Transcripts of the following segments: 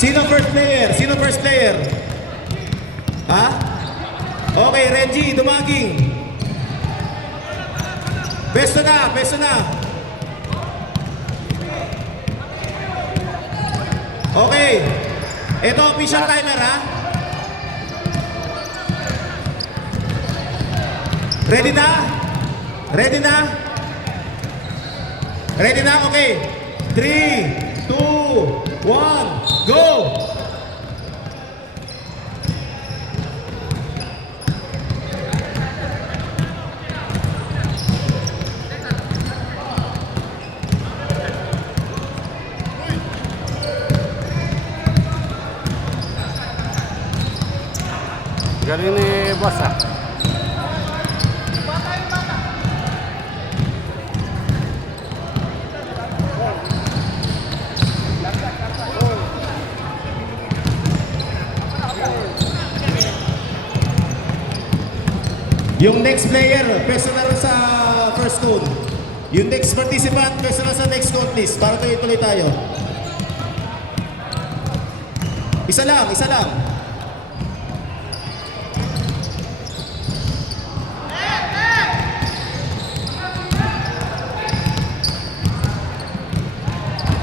Sino first player? Sino first player? Ha? Okay, Reggie, Dumaging. Besto na, besto na. Okay. Ito, official timer, ha? Ready na? Ready na? Ready na? Okay. 3, 2, 1, go! Galing ni boss ah. Yung next player, pwesto na rin sa first cone. Yung next participant, pwesto na sa next cone please, para tuloy tayo. Isa lang, isa lang.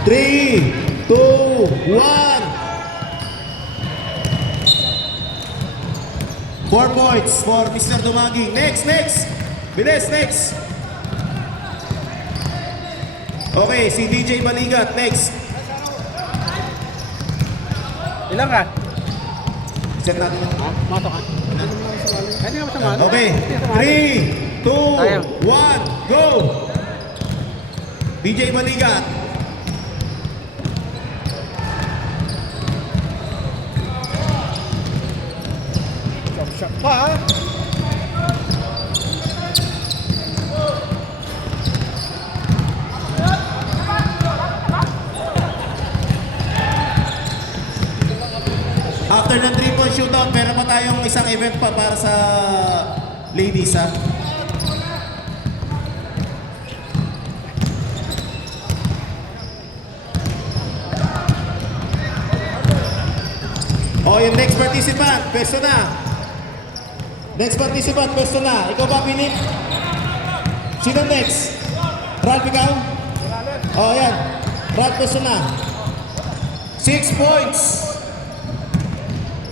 Three, 2, 1. 4 points for Mr. Dumaging. Next, next. Bilis, next. Okay, si DJ Baligat, next. Ilang ka? Set natin yung... Mato ka? Hindi ka masama. Okay, 3, 2, 1, go! DJ Baligat. Shot pa. After ng 3-point shootout, meron pa tayong isang event pa para sa ladies, ha? Oh, yung next participant, pwesto na. Next participant, pwesto na. Ikaw ba, Philip? Sino next? Ralph, ikaw? Oh, yan. Ralph, pwesto na. 6 points.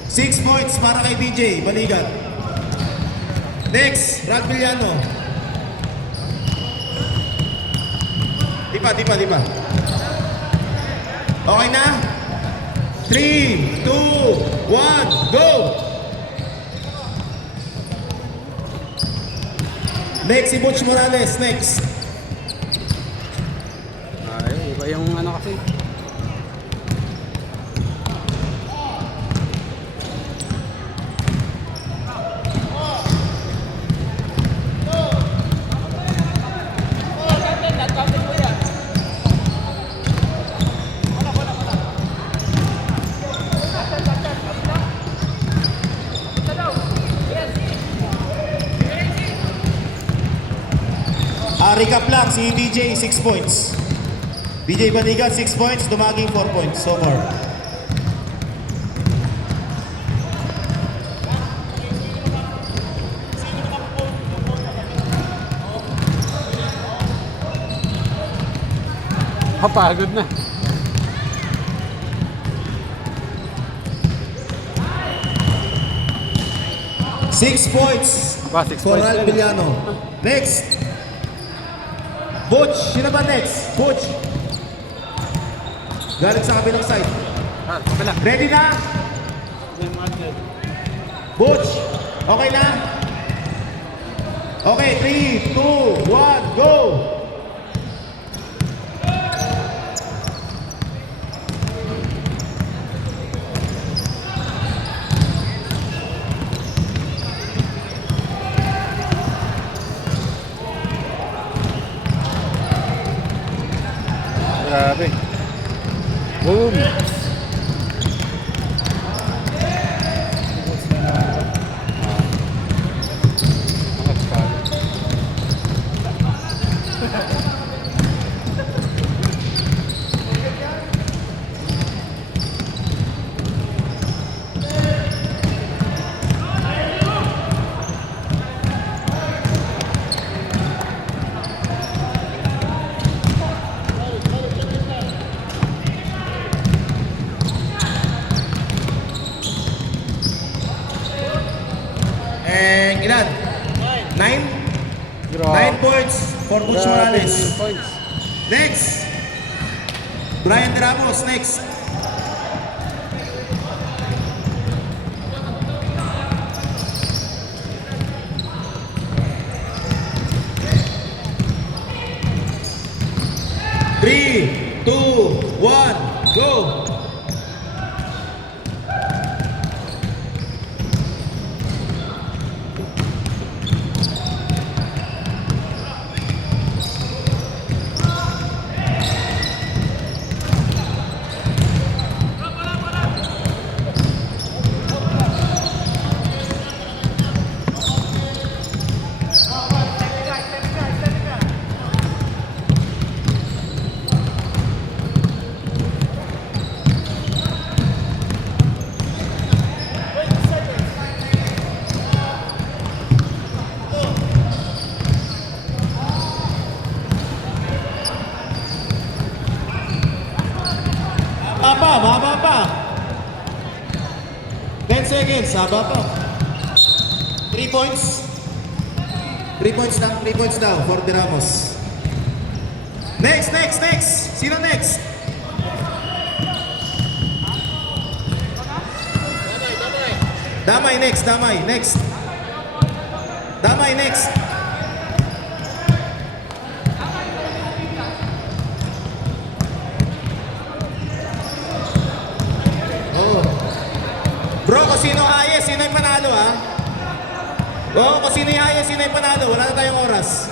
6 points para kay DJ Baligat. Next, Ralph Villano. Di pa. Okay na? 3, 2, 1, go! Next, si Butch Morales. Next. Ay, iba yung ano kasi. Recap lang, si DJ 6 points. DJ Baligat 6 points, Dumaging 4 points so far. Kapagod na. Six points Aba, 6 for points Ralph yan. Villano. Next. Butch, sino ba next? Butch. Galing sa kabilang side. Ah, kapila. Ready na? Butch, okay na? Okay, 3, 2, 1, go! Grabe. Boom. ilan? 9? Grabe. 9 points for Butch Grabe, Morales. 9 points. Next. Brian De Ramos, next. Three, two, one, go! Mama pa. 10 seconds, haba pa. 3 points. 3 points daw for De Ramos. Next. Sino next? Damay next. Damay next. Bro, kung sino highest, sino yung panalo ha? Oo, kung sino yung highest, sino yung panalo. Wala na tayong oras.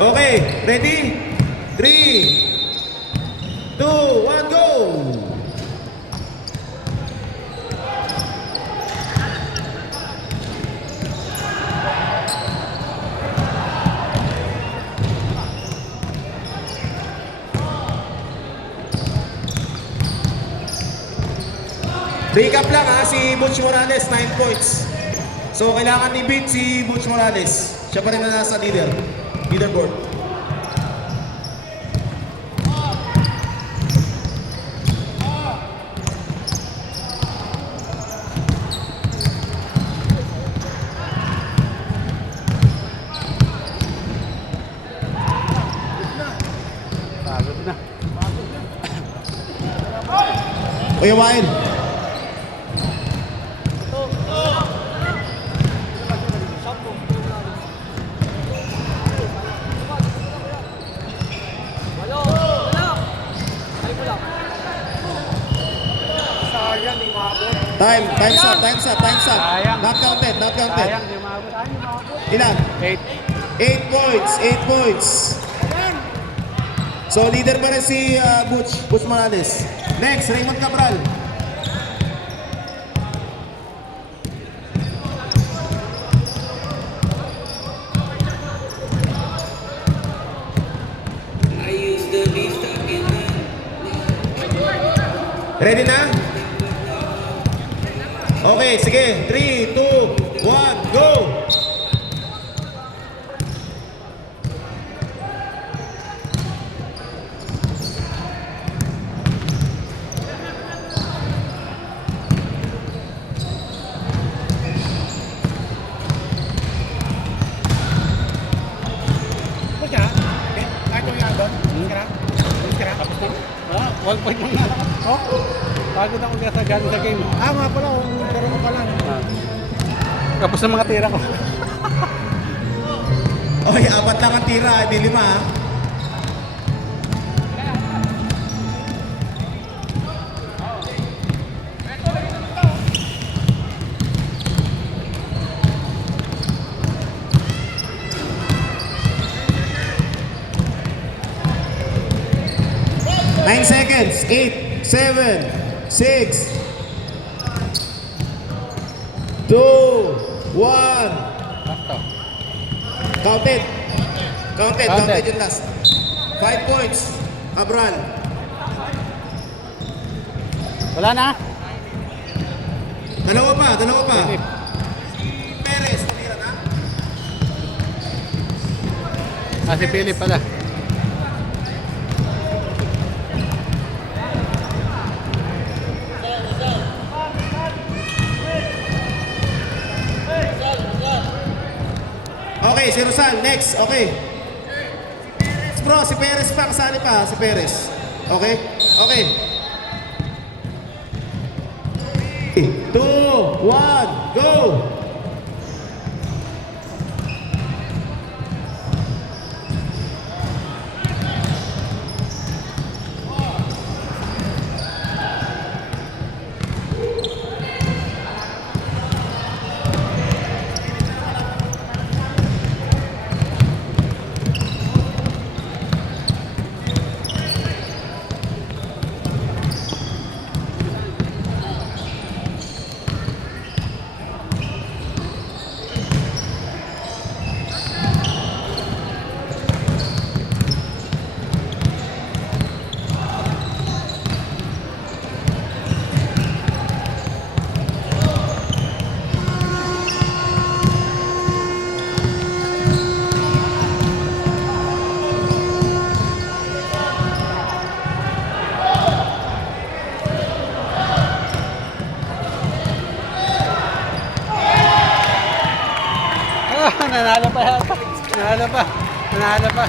Okay, ready? 3, 2, 1, go! Recap lang ha, si Butch Morales 9 points. So kailangan i-beat si Butch Morales. Siya pa rin na nasa leaderboard. Pagod na. Kuya Wain. Time's up. Sayang. Not counted. Sayang, di umabot. Ilan? 8. 8 points. So leader pa rin si Butch Morales. Next, Raymond Cabral. Ready na? Okay, sige. 3, 2, 1, go! Tapos na. 1 point lang na. Oh, pagod ako kaya sa galing sa game. Nga pala, pero mo pala. Tapos na mga tira ko. Okay, 4 lang ang tira, hindi 5 ha. Nine seconds. 8, 7, 6, 2, 1. Sakto. Counted Counted. yung last. 5 points. Cabral. Wala na. Dalawa pa. Philip. Perez, tumira na. Ah, si Philip pala. Okay, si Rosal, next. Okay. Bro, si Perez pa, kasali pa, si Perez. Okay? Okay. 2, 1, go! Ah, nanalo pa yata. Nanalo pa. Nanalo pa.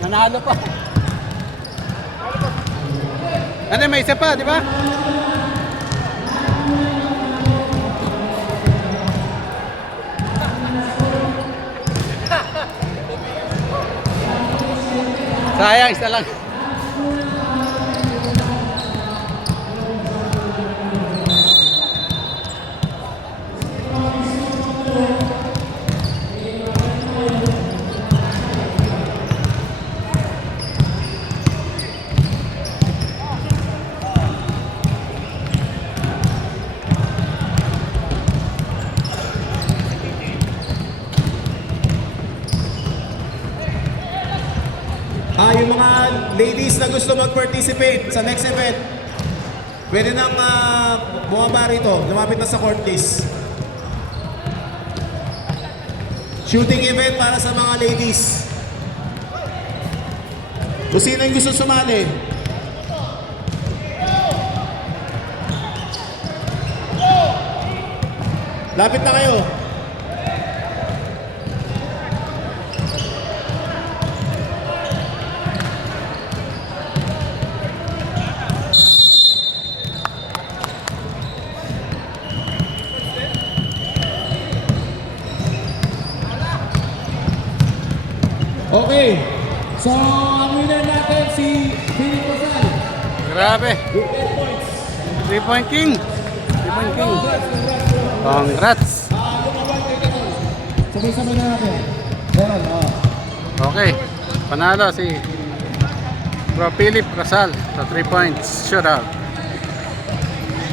Nanalo pa. Ano, may isa pa, di ba? Sayang, isa lang. Yung mga ladies na gusto mag-participate sa next event, pwede nang bumaba rito, lumapit na sa court list. Shooting event para sa mga ladies. Kung sino yung gusto sumali. Lapit na kayo. Okay. So, ang winner natin si Philip Rosal. Grabe. With 10 points. 3-point king. 3-point king. Congrats. Yung award kay Carol. Sabay-sabay na natin. Carol, Okay. Panalo si Bro Philip Rosal sa 3 points shootout.